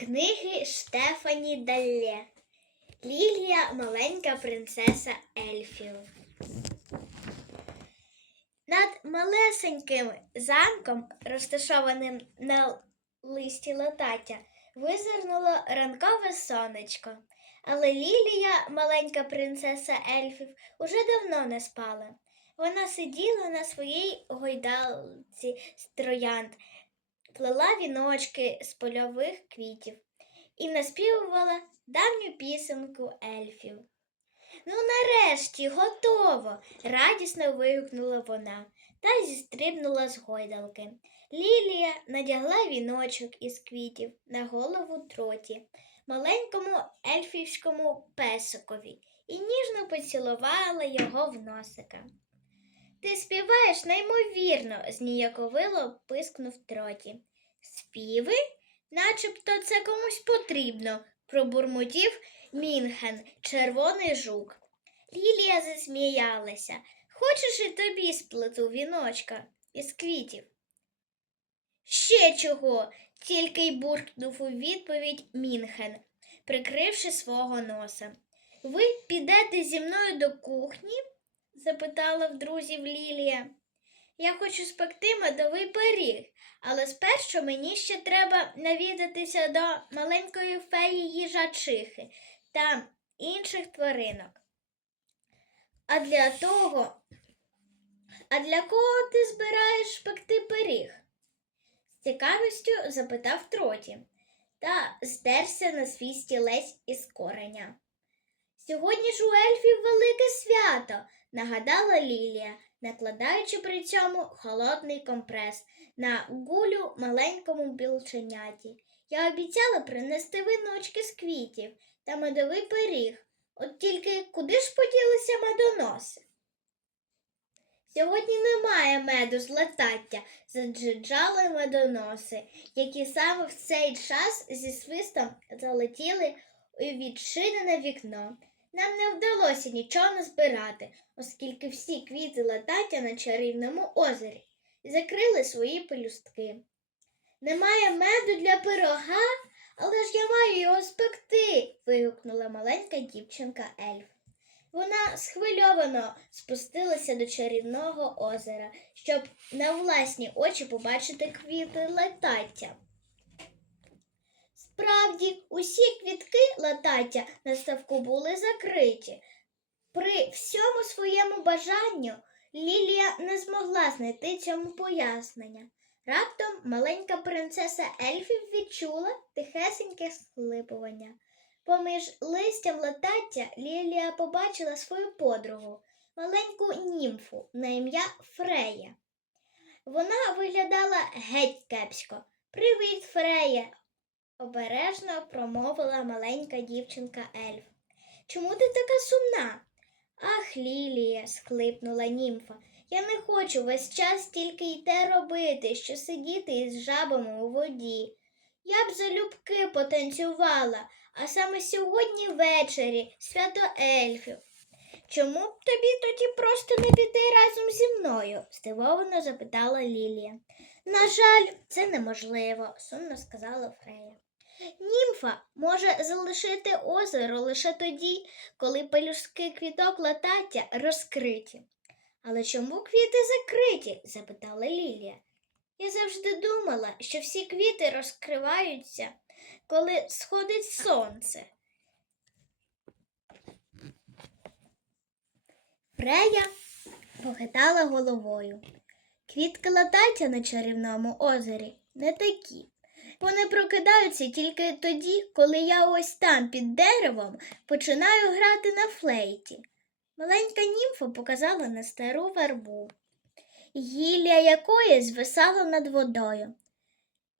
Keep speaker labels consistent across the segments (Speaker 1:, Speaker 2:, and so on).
Speaker 1: Книги Штефані Далле. Лілія маленька принцеса ельфів. Над малесеньким замком, розташованим на листі латаття, визирнуло ранкове сонечко. Але Лілія, маленька принцеса ельфів, уже давно не спала. Вона сиділа на своїй гойдалці з троянд, плела віночки з польових квітів і наспівувала давню пісенку ельфів. Ну, нарешті, готово. радісно вигукнула вона та зістрибнула з гойдалки. Лілія надягла віночок із квітів на голову троті, маленькому ельфівському песикові, і ніжно поцілувала його в носика. Ти співаєш неймовірно, зніяковило пискнув троті. Співи? Начебто це комусь потрібно, пробурмотів Мінхен, червоний жук. Лілія засміялася. Хочеш і тобі сплету віночка із квітів? Ще чого? тільки й буркнув у відповідь Мінхен, прикривши свого носа. Ви підете зі мною до кухні? Запитала в друзів Лілія. Я хочу спекти медовий пиріг, але спершу мені ще треба навідатися до маленької феї їжачихи та інших тваринок. А для того, а для кого ти збираєш пекти пиріг? з цікавістю запитав троті та здерся на свій стілець із кореня. Сьогодні ж у ельфів велике свято, нагадала Лілія, накладаючи при цьому холодний компрес на гулю маленькому білченяті. Я обіцяла принести виночки з квітів та медовий пиріг. От тільки куди ж поділися медоноси? Сьогодні немає меду з латаття, заджиджали медоноси, які саме в цей час зі свистом залетіли у відчинене вікно. Нам не вдалося нічого назбирати, оскільки всі квіти латаття на чарівному озері закрили свої пелюстки. Немає меду для пирога, але ж я маю його спекти. вигукнула маленька дівчинка ельф. Вона схвильовано спустилася до чарівного озера, щоб на власні очі побачити квіти латаття. Справді, усі квітки латаття на ставку були закриті. При всьому своєму бажанню Лілія не змогла знайти цьому пояснення. Раптом маленька принцеса ельфів відчула тихесеньке схлипування. Поміж листям латаття Лілія побачила свою подругу, маленьку німфу на ім'я Фрея. Вона виглядала геть кепсько. Привіт, Фрея! Обережно промовила маленька дівчинка ельф. Чому ти така сумна? Ах, Лілія, схлипнула німфа. Я не хочу весь час тільки й те робити, що сидіти із жабами у воді. Я б залюбки потанцювала, а саме сьогодні ввечері свято ельфів. Чому б тобі тоді просто не піти разом зі мною? здивовано запитала Лілія. На жаль, це неможливо, сумно сказала Фрея. Німфа може залишити озеро лише тоді, коли пелюстки квіток латаття розкриті. Але чому квіти закриті? запитала Лілія. Я завжди думала, що всі квіти розкриваються, коли сходить сонце. Фрея похитала головою. Квітки латаття на чарівному озері не такі. Вони прокидаються тільки тоді, коли я ось там під деревом починаю грати на флейті. Маленька німфа показала на стару вербу, гілля якої звисало над водою.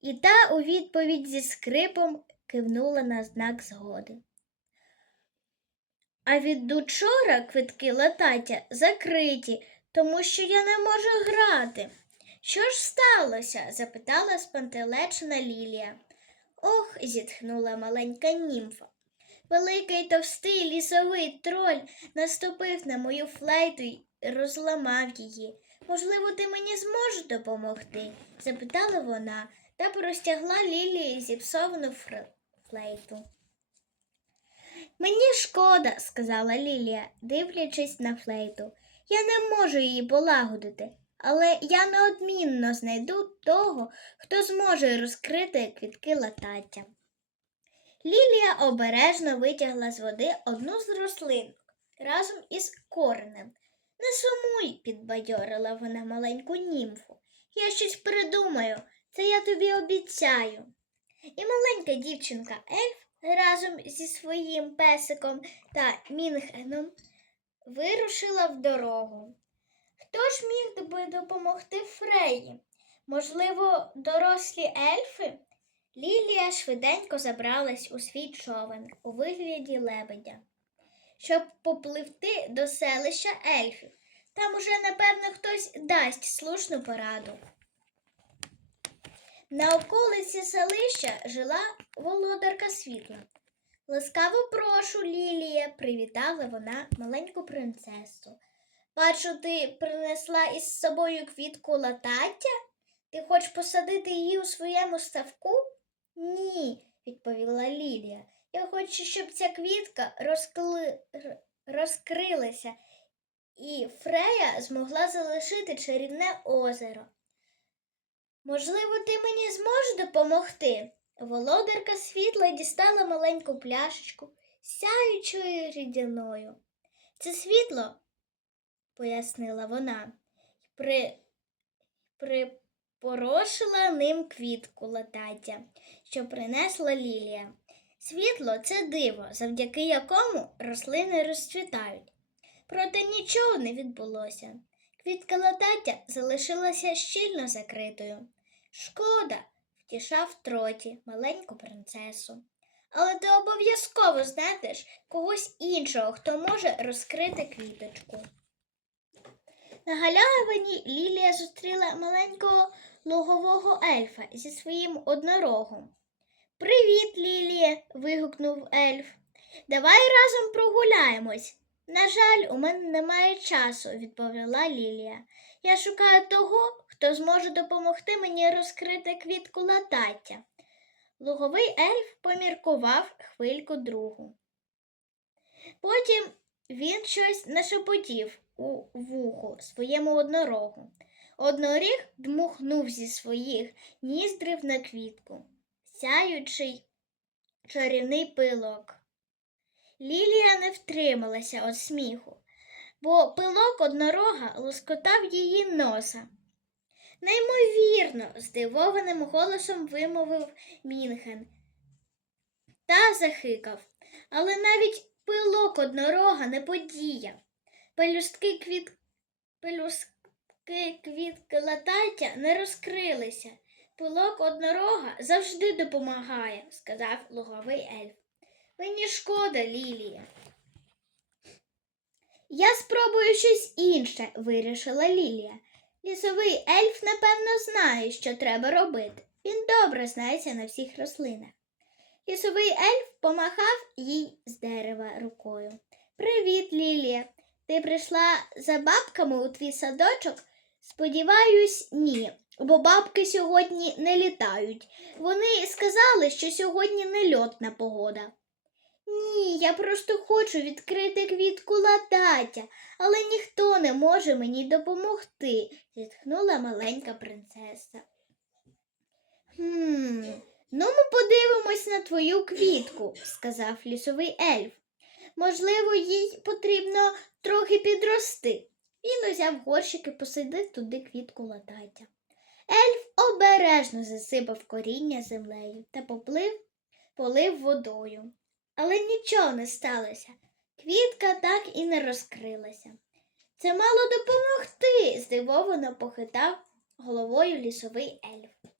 Speaker 1: І та у відповідь зі скрипом кивнула на знак згоди. А від учора квитки латаття закриті, тому що я не можу грати. Що ж сталося? запитала спантелечена Лілія. Ох, зітхнула маленька німфа. Великий товстий лісовий троль наступив на мою флейту й розламав її. Можливо, ти мені зможеш допомогти? запитала вона та простягла Лілії зіпсовану флейту. Мені шкода, сказала Лілія, дивлячись на флейту. Я не можу її полагодити, але я неодмінно знайду того, хто зможе розкрити квітки латаття. Лілія обережно витягла з води одну з рослин разом із коренем. Не сумуй, підбадьорила вона маленьку німфу. Я щось придумаю, це я тобі обіцяю. І маленька дівчинка Ельф разом зі своїм песиком та Мінхеном вирушила в дорогу. Хто ж міг би допомогти Фреї? Можливо, дорослі ельфи? Лілія швиденько забралась у свій човен у вигляді лебедя, щоб попливти до селища ельфів. Там уже, напевно, хтось дасть слушну пораду. На околиці селища жила володарка світла. Ласкаво прошу, Лілія, привітала вона маленьку принцесу. Бачу, ти принесла із собою квітку латаття? Ти хочеш посадити її у своєму ставку? Ні, відповіла Лілія. Я хочу, щоб ця квітка розкли... розкрилася, і Фрея змогла залишити чарівне озеро. Можливо, ти мені зможеш допомогти? Володарка світла дістала маленьку пляшечку сяючою рідиною. Це світло, пояснила вона, при... припорошила ним квітку латаття, що принесла Лілія. Світло це диво, завдяки якому рослини розцвітають. Проте нічого не відбулося. Квітка латаття залишилася щільно закритою. Шкода, втішав троті маленьку принцесу. Але ти обов'язково знайдеш когось іншого, хто може розкрити квіточку. На галявині Лілія зустріла маленького лугового ельфа зі своїм однорогом. Привіт, Лілія. вигукнув ельф. Давай разом прогуляємось. На жаль, у мене немає часу, відповіла Лілія. Я шукаю того, хто зможе допомогти мені розкрити квітку латаття. Луговий ельф поміркував хвильку другу. Потім він щось нашепотів у вухо своєму однорогу. Одноріг дмухнув зі своїх ніздрів на квітку, сяючий чарівний пилок. Лілія не втрималася від сміху, бо пилок однорога лоскотав її носа. Неймовірно, здивованим голосом вимовив Мінхен та захикав, але навіть пилок однорога не подіяв. Пелюстки квіт... Пелюстки квітки латаття не розкрилися. Пилок однорога завжди допомагає, сказав луговий ельф. Мені шкода, Лілія. Я спробую щось інше, вирішила Лілія. Лісовий ельф, напевно, знає, що треба робити. Він добре знається на всіх рослинах. Лісовий ельф помахав їй з дерева рукою. Привіт, Лілія. Ти прийшла за бабками у твій садочок? Сподіваюсь, ні, бо бабки сьогодні не літають. Вони сказали, що сьогодні нельотна погода. Ні, я просто хочу відкрити квітку латаття, але ніхто не може мені допомогти, зітхнула маленька принцеса. Хм, ну ми подивимось на твою квітку, сказав лісовий ельф. Можливо, їй потрібно трохи підрости. Він узяв горщик і посадив туди квітку латаття. Ельф обережно засипав коріння землею та поплив, полив водою. Але нічого не сталося. Квітка так і не розкрилася. Це мало допомогти, здивовано похитав головою лісовий ельф.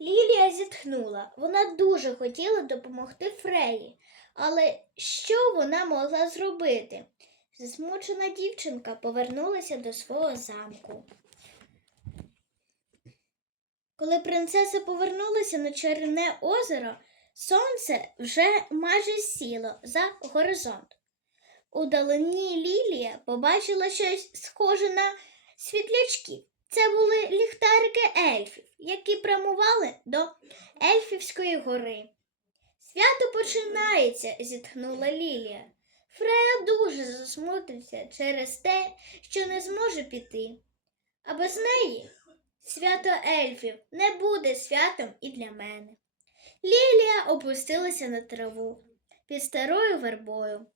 Speaker 1: Лілія зітхнула. Вона дуже хотіла допомогти Фреї, але що вона могла зробити? Засмучена дівчинка повернулася до свого замку. Коли принцеса повернулася на чарівне озеро, сонце вже майже сіло за горизонт. У далині Лілія побачила щось схоже на світлячків. Це були ліхтарики ельфів, які прямували до Ельфівської гори. Свято починається, зітхнула Лілія. Фрея дуже засмутиться через те, що не зможе піти. А без неї свято ельфів не буде святом і для мене. Лілія опустилася на траву під старою вербою.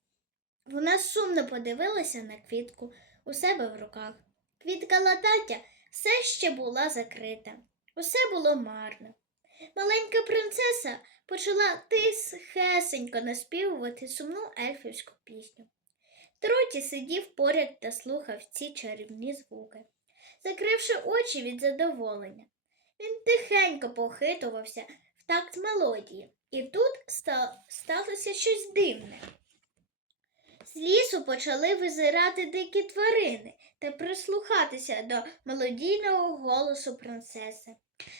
Speaker 1: Вона сумно подивилася на квітку у себе в руках. Квітка латаття все ще була закрита. Усе було марно. Маленька принцеса почала тихесенько наспівувати сумну ельфівську пісню. Троті сидів поряд та слухав ці чарівні звуки, закривши очі від задоволення. Він тихенько похитувався в такт мелодії, і тут сталося щось дивне. З лісу почали визирати дикі тварини та прислухатися до мелодійного голосу принцеси.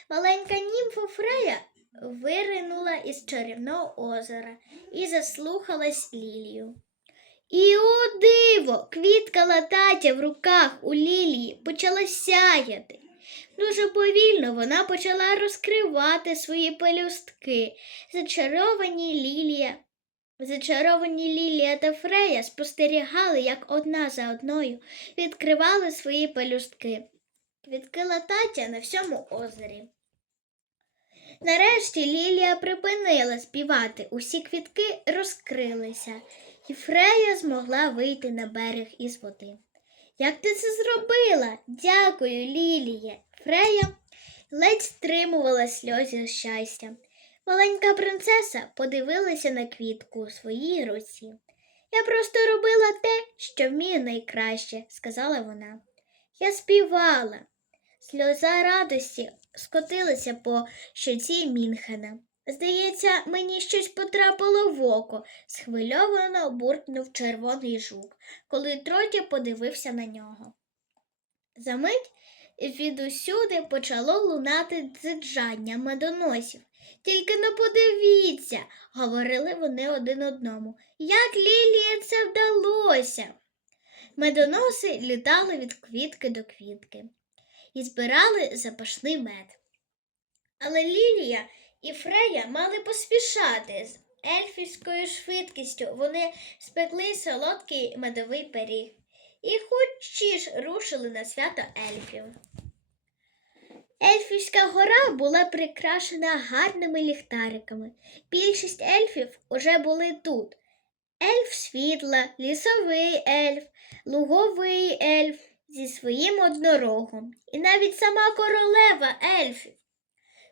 Speaker 1: Маленька німфа Фрея виринула із чарівного озера і заслухалась лілію. І о диво, квітка латаття в руках у лілії почала сяяти. Дуже повільно вона почала розкривати свої пелюстки. Зачаровані лілія. Зачаровані Лілія та Фрея спостерігали, як одна за одною відкривали свої пелюстки. Квітки латаття на всьому озері. Нарешті Лілія припинила співати, усі квітки розкрилися, і Фрея змогла вийти на берег із води. Як ти це зробила? Дякую, Лілія. Фрея ледь стримувала сльози щастя. Маленька принцеса подивилася на квітку у своїй руці. Я просто робила те, що вмію найкраще, сказала вона. Я співала. Сльоза радості скотилася по щоці Мінхена. Здається, мені щось потрапило в око, схвильовано буркнув червоний жук, коли Троті подивився на нього. Замить відусюди почало лунати дзиджання медоносів. Тільки не подивіться, говорили вони один одному. Як Лілії це вдалося? Медоноси літали від квітки до квітки і збирали запашний мед. Але Лілія і Фрея мали поспішати з ельфівською швидкістю. Вони спекли солодкий медовий пиріг і хоч ж рушили на свято ельфів. Ельфівська гора була прикрашена гарними ліхтариками. Більшість ельфів уже були тут. Ельф світла, лісовий ельф, луговий ельф зі своїм однорогом, і навіть сама королева ельфів.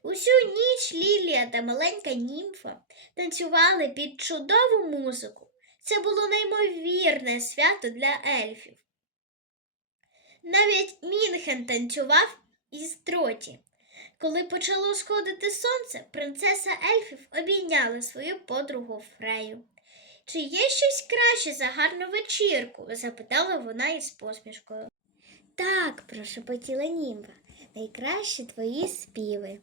Speaker 1: Усю ніч Лілія та маленька німфа танцювали під чудову музику. Це було неймовірне свято для ельфів. Навіть Мінхен танцював із троті. Коли почало сходити сонце, принцеса ельфів обійняла свою подругу Фрею. Чи є щось краще за гарну вечірку? запитала вона із посмішкою. Так, прошепотіла німфа, найкраще твої співи.